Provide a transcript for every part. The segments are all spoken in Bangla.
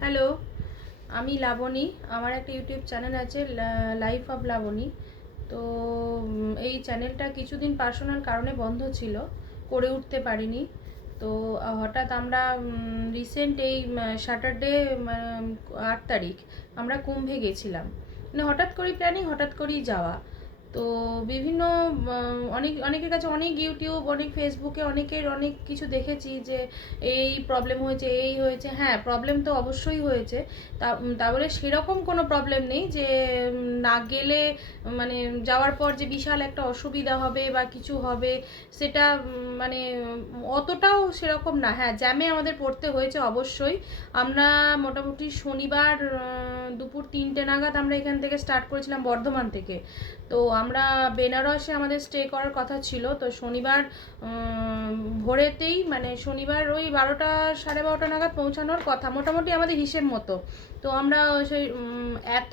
হ্যালো, আমি লাবণী। আমার একটা ইউটিউব চ্যানেল আছে, লাইফ অফ লাবণী। তো এই চ্যানেলটা কিছুদিন পার্সোনাল কারণে বন্ধ ছিল, করে উঠতে পারিনি। তো হঠাৎ আমরা রিসেন্ট এই স্যাটারডে 8 তারিখ আমরা কুম্ভে গেছিলাম। মানে হঠাৎ করেই প্ল্যানিং, হঠাৎ করেই যাওয়া। তো বিভিন্ন অনেকের কাছে অনেক ইউটিউব, অনেক ফেসবুকে অনেকের অনেক কিছু দেখেছি যে এই প্রবলেম হয়েছে, এই হয়েছে। হ্যাঁ, প্রবলেম তো অবশ্যই হয়েছে। তা বলে সেরকম কোনো প্রবলেম নেই যে না গেলে মানে যাওয়ার পর যে বিশাল একটা অসুবিধা হবে বা কিছু হবে, সেটা মানে অতটাও সেরকম না। হ্যাঁ, জ্যামে আমাদের পড়তে হয়েছে অবশ্যই। আমরা মোটামুটি শনিবার দুপুর 3টে নাগাদ আমরা এখান থেকে স্টার্ট করেছিলাম, বর্ধমান থেকে। তো আমরা বেনারসে আমাদের স্টে করার কথা ছিল। তো শনিবার ভোরেতেই, মানে শনিবার ওই 12টা সাড়ে 12টা নাগাদ পৌঁছানোর কথা মোটামুটি আমাদের হিসেব মতো। তো আমরা সেই এত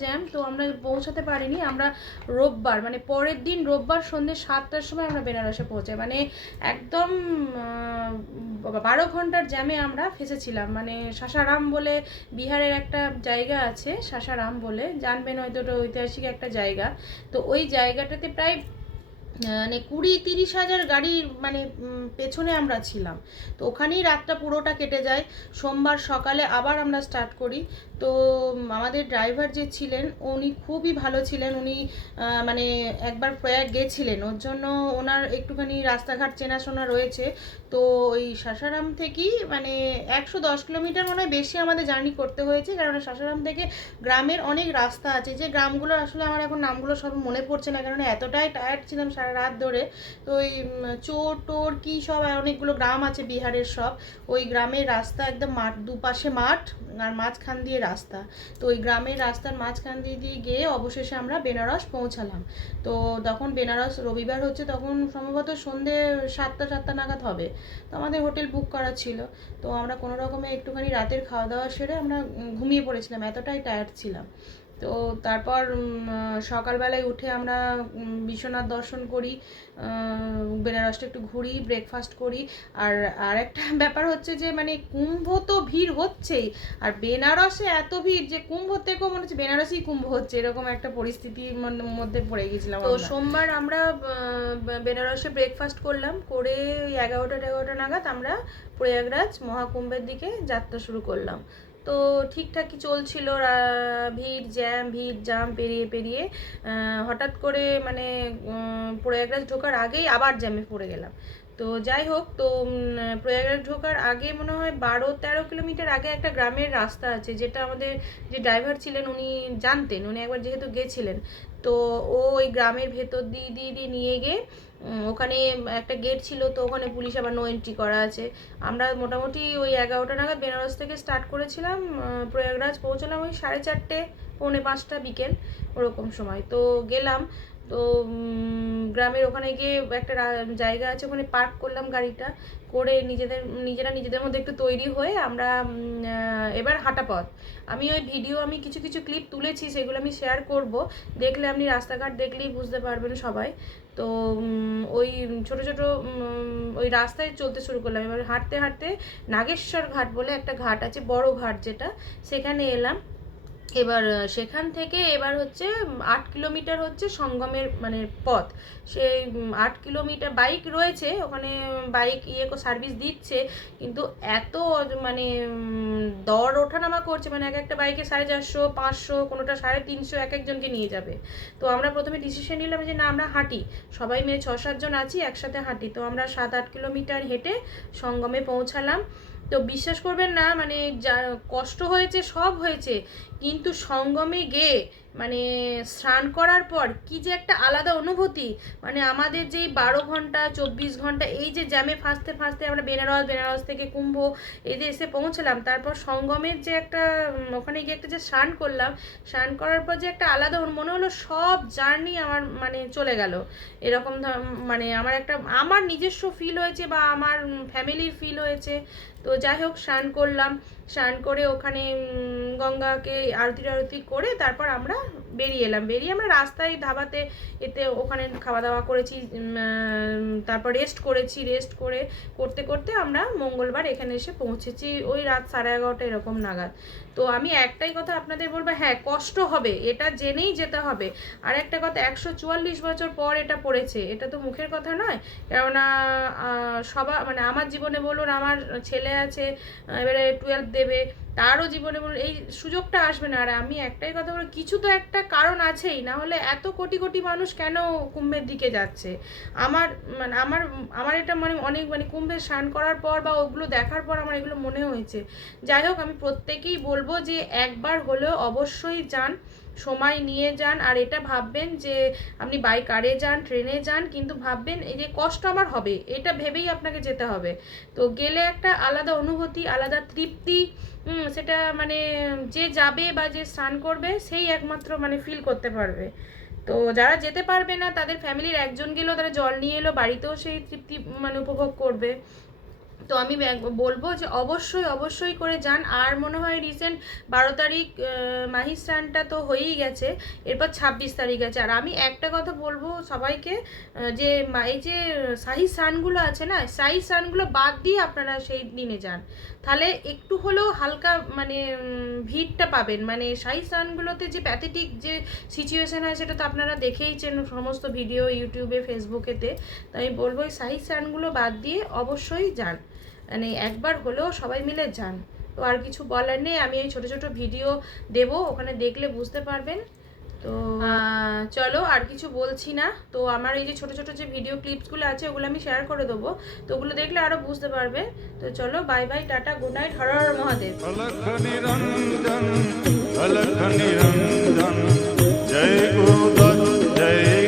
জ্যাম তো আমরা পৌঁছাতে পারিনি। আমরা রোববার, মানে পরের দিন রোববার সন্ধ্যে 7টার সময় আমরা বেনারসে পৌঁছাই। মানে একদম 12 ঘন্টার জ্যামে আমরা ফেসেছিলাম। মানে সাসারাম বলে বিহারের একটা জায়গা আছে, সাসারাম বলে, জানবেন হয়তো, ওটা ঐতিহাসিক একটা জায়গা। তো ওই জায়গাটাতে প্রায় মানে 20-30 হাজার গাড়ির মানে পেছনে আমরা ছিলাম। তো ওখানেই রাতটা পুরোটা কেটে যায়। সোমবার সকালে আবার আমরা স্টার্ট করি। তো আমাদের ড্রাইভার যে ছিলেন উনি খুবই ভালো ছিলেন। উনি মানে একবার প্রয়াগ গেছিলেন, ওর জন্য ওনার একটুখানি রাস্তাঘাট চেনাশোনা রয়েছে। তো ওই সাসারাম থেকেই মানে 110 কিলোমিটার মনে হয় বেশি আমাদের জার্নি করতে হয়েছে, কারণ সাসারাম থেকে গ্রামের অনেক রাস্তা আছে, যে গ্রামগুলো আসলে আমার এখন নামগুলো সব মনে পড়ছে না, কারণ এতটাই টায়ার্ড ছিলাম সারা রাত ধরে। তো ওই চোর টোর কী সব অনেকগুলো গ্রাম আছে বিহারের সব। ওই গ্রামের রাস্তা একদম মাঠ, দুপাশে মাঠ আর মাঝখান দিয়ে রাস্তা। তো ওই গ্রামের রাস্তার মাঝখান দিয়ে দিয়ে গিয়ে অবশেষে আমরা বেনারস পৌঁছালাম। তো তখন বেনারস রবিবার হচ্ছে, তখন সম্ভবত সন্ধে 7টা নাগাদ হবে। তো আমাদের হোটেল বুক করা ছিল। তো আমরা কোনো রকমে একটুখানি রাতের খাওয়া দাওয়া সেরে আমরা ঘুমিয়ে পড়েছিলাম, এতটাই টায়ার্ড ছিলাম। তো তারপর সকালবেলায় উঠে আমরা বিশ্বনাথ দর্শন করি, বেনারসটা একটু ঘুরি, ব্রেকফাস্ট করি। আর আর একটা ব্যাপার হচ্ছে যে মানে কুম্ভ তো ভিড় হচ্ছেই, আর বেনারসে এত ভিড় যে কুম্ভ থেকেও মনে হচ্ছে বেনারসেই কুম্ভ হচ্ছে, এরকম একটা পরিস্থিতির মধ্যে পড়ে গেছিলাম। তো সোমবার আমরা বেনারসে ব্রেকফাস্ট করলাম, করে ওই 11টা নাগাদ আমরা প্রয়াগরাজ মহাকুম্ভের দিকে যাত্রা শুরু করলাম। তো ঠিকঠাকই চলছিল। ভিড় জাম পেরিয়ে পেরিয়ে হঠাৎ করে মানে প্রয়াগরাজ ঢোকার আগেই আবার জ্যামে পড়ে গেলাম। তো যাই হোক, তো প্রয়াগরাজ ঢোকার আগে মনে হয় 12-13 কিলোমিটার আগে একটা গ্রামের রাস্তা আছে, যেটা আমাদের যে ড্রাইভার ছিলেন উনি জানতেন, উনি একবার যেহেতু গেছিলেন। তো ও ওই গ্রামের ভেতর দিয়ে দিয়ে দিয়ে নিয়ে গিয়ে ওখানে একটা গেট ছিল, তো ওখানে পুলিশ আবার নো এন্ট্রি করা আছে। আমরা মোটামুটি ওই 11টা নাগাদ বেনারস থেকে স্টার্ট করেছিলাম, প্রয়াগরাজ পৌঁছলাম ওই 4:30 পৌনে 5টা বিকেল ওরকম সময়। তো গেলাম। তো গ্রামের ওখানে গিয়ে একটা জায়গা আছে, ওখানে পার্ক করলাম গাড়িটা, করে নিজেদের মধ্যে একটু তৈরি হয়ে আমরা এবার হাঁটা পথ। আমি কিছু কিছু ক্লিপ তুলেছি, সেগুলো আমি শেয়ার করব। দেখলে আপনি রাস্তাঘাট দেখলেই বুঝতে পারবেন সবাই। তো ওই ছোট ছোট ওই রাস্তায় চলতে শুরু করলাম। এবার হাঁটতে হাঁটতে নাগেশ্বর ঘাট বলে একটা ঘাট আছে, বড় ঘাট যেটা, সেখানে এলাম। এবার সেখান থেকে এবার হচ্ছে 8 কিলোমিটার হচ্ছে সঙ্গমের মানে পথ। সেই 8 কিলোমিটার বাইক রয়েছে ওখানে, বাইক সার্ভিস দিচ্ছে, কিন্তু এত মানে দর ওঠানামা করছে, মানে এক একটা বাইকে 450, 500, কোনোটা 350, এক একজনকে নিয়ে যাবে। তো আমরা প্রথমে ডিসিশন নিলাম যে না, আমরা হাঁটি, সবাই মেয়ে 6-7 জন আছি, একসাথে হাঁটি। তো আমরা 7-8 কিলোমিটার হেঁটে সঙ্গমে পৌঁছালাম। তো বিশ্বাস করবেন না, মানে যা কষ্ট হয়েছে সব হয়েছে, কিন্তু সঙ্গমে গিয়ে মানে স্নান করার পর কি যে একটা আলাদা অনুভূতি। মানে আমাদের যেই 12 ঘন্টা 24 ঘন্টা এই যে জ্যামে ফাঁসতে ফাঁসতে আমরা বেনারস থেকে কুম্ভ এই যে এসে পৌঁছলাম, তারপর সঙ্গমের যে একটা ওখানে গিয়ে একটা যে স্নান করলাম, স্নান করার পর যে একটা আলাদা মনে হলো সব জার্নি আমার মানে চলে গেল। এরকম মানে আমার নিজস্ব ফিল হয়েছে বা আমার ফ্যামিলির ফিল হয়েছে। তো যাই হোক, স্নান করলাম, স্নান করে ওখানে গঙ্গাকে আরতি করে তারপর আমরা বেরিয়ে এলাম, বেরিয়ে আমরা রাস্তায় ধাবাতে এতে ওখানে খাওয়া দাওয়া করেছি, তারপর রেস্ট করেছি, রেস্ট করে করতে করতে আমরা মঙ্গলবার এখানে এসে পৌঁছেছি ওই রাত 11:30 এরকম নাগাদ। তো আমি একটাই কথা আপনাদের বলবো, হ্যাঁ কষ্ট হবে, এটা জেনেই যেতে হবে। আর একটা কথা, 144 বছর পর এটা পড়েছে, এটা তো মুখের কথা নয়। কেননা সবার মানে আমার জীবনে বলুন, আমার ছেলে আছে এবারে 12 দেবে, তারও জীবনে বলুন এই সুযোগটা আসবে না। আর আমি একটাই কথা বলবো, কিছু তো একটা কারণ আছেই, না হলে এত কোটি কোটি মানুষ কেন কুম্ভের দিকে যাচ্ছে। আমার মানে আমার এটা মানে অনেক মানে কুম্ভে স্নান করার পর বা ওগুলো দেখার পর আমার এগুলো মনে হয়েছে। যাই হোক, আমি প্রত্যেকেই বলবো যে একবার হলেও অবশ্যই যান, সময় নিয়ে যান। আর এটা ভাববেন যে আপনি বাই কারে যান, ট্রেনে যান, কিন্তু ভাববেন এই যে কষ্ট আমার হবে, এটা ভেবেই আপনাকে যেতে হবে। তো গেলে একটা আলাদা অনুভূতি, আলাদা তৃপ্তি, সেটা মানে যে যাবে বা যে স্নান করবে সেই একমাত্র মানে ফিল করতে পারবে। তো যারা যেতে পারবে না, তাদের ফ্যামিলির একজন গেলেও, তারা জল নিয়ে এলো, বাড়িতেও সেই তৃপ্তি মানে উপভোগ করবে। তো আমি বলবো যে অবশ্যই অবশ্যই করে যান। আর মনে হয় রিসেন্ট 12 তারিখ মাহি স্নানটা তো হয়েই গেছে, এরপর 26 তারিখ আছে। আর আমি একটা কথা বলবো সবাইকে, যে এই যে শাহী স্নানগুলো আছে না, শাহী স্নানগুলো বাদ দিয়ে আপনারা সেই দিনে যান, তাহলে একটু হলেও হালকা মানে ভিড়টা পাবেন। মানে শাহী স্নানগুলোতে যে প্যাথেটিক যে সিচুয়েশন হয় সেটা তো আপনারা দেখেইছেন সমস্ত ভিডিও ইউটিউবে, ফেসবুকেতে। তো আমি বলবো এই শাহী স্নানগুলো বাদ দিয়ে অবশ্যই যান, মানে একবার হলেও সবাই মিলে যান। তো আর কিছু বলার নেই, আমি এই ছোট ছোট ভিডিও দেব, ওখানে দেখলে বুঝতে পারবেন। তো চলো আর কিছু বলছি না। তো আমার এই যে ছোট ছোট যে ভিডিও ক্লিপসগুলো আছে ওগুলো আমি শেয়ার করে দেবো, তো ওগুলো দেখলে আরো বুঝতে পারবে। তো চলো, bye bye, tata, good night, Har Har Mahadev. Alakh Niranjan जय गुरुदत्त जय